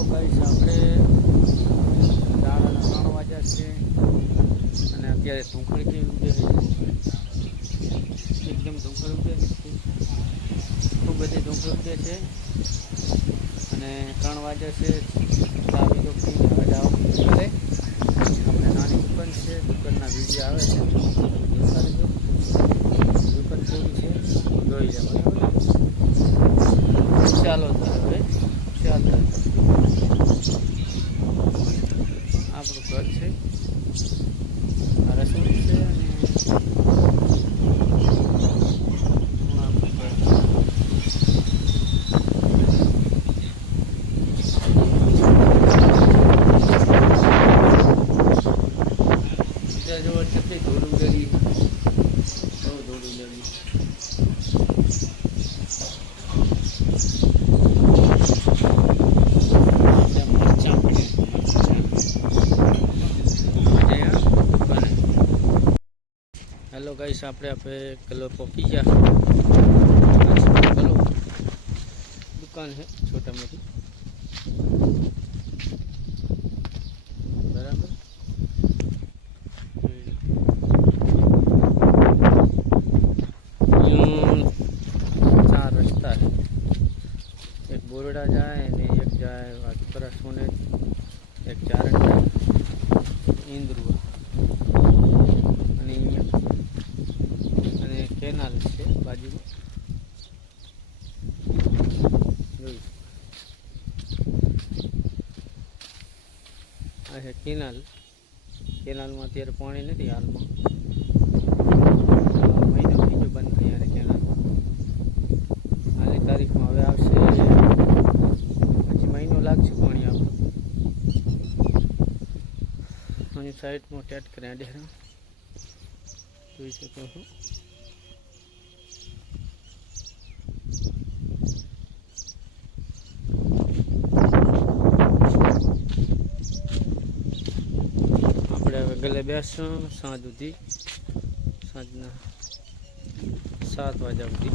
Hello guys, આપણે દાણાના 3 વાગ્યા છે અને અત્યારે ધૂંખળી કેવી ઉડે છે. એકદમ ધૂંખળ ઉડે છે, ખૂબ બધી ધૂંખળ ઉડે છે અને 3 વાગ્યા છે. ચાવી તો પીને હવે જવાનું ઘરે. આપણે નાની દુકાન છે, દુકાનના વિડીયો આવે છે, દેખાડી દો. દુકાન કેવી છે જોઈ લે, બરાબર. ચાલો હવે ચાલો, આપણું ઘર છે, આ રસોઈ છે અને આપણું ઘર ત્યાં જોવા કેટલી ધૂળ ઉડેલી, બહુ ધૂળ ઉડેલી. હેલો ગાઈસ, આપણે કિલો પહોંચી ગયા. ચલો, દુકાન છે છોટા મોટી, બરાબર. 4 રસ્તા છે, એક બોરડા જાય અને એક જાય વાઘપરા સોને, એક ચારણ જાય ઇન્દ્રુવા અને અહીંયા અને કેનાલ છે બાજુમાં. જોઈ, આ છે કેનાલ. કેનાલમાં અત્યારે પાણી નથી હાલમાં, મહિનો થઈ ગયો બંધ થઈ. અને કેનાલ હાલની તારીખમાં હવે આવશે, પછી મહિનો લાગશે પાણી આવતું. અને સાઈડમાં ટેટ કર્યા ડેરા જોઈ શકો છો. આપણે હવે ગલે બેસશું સાંજ સુધી, સાંજના 7 વાગ્યા સુધી.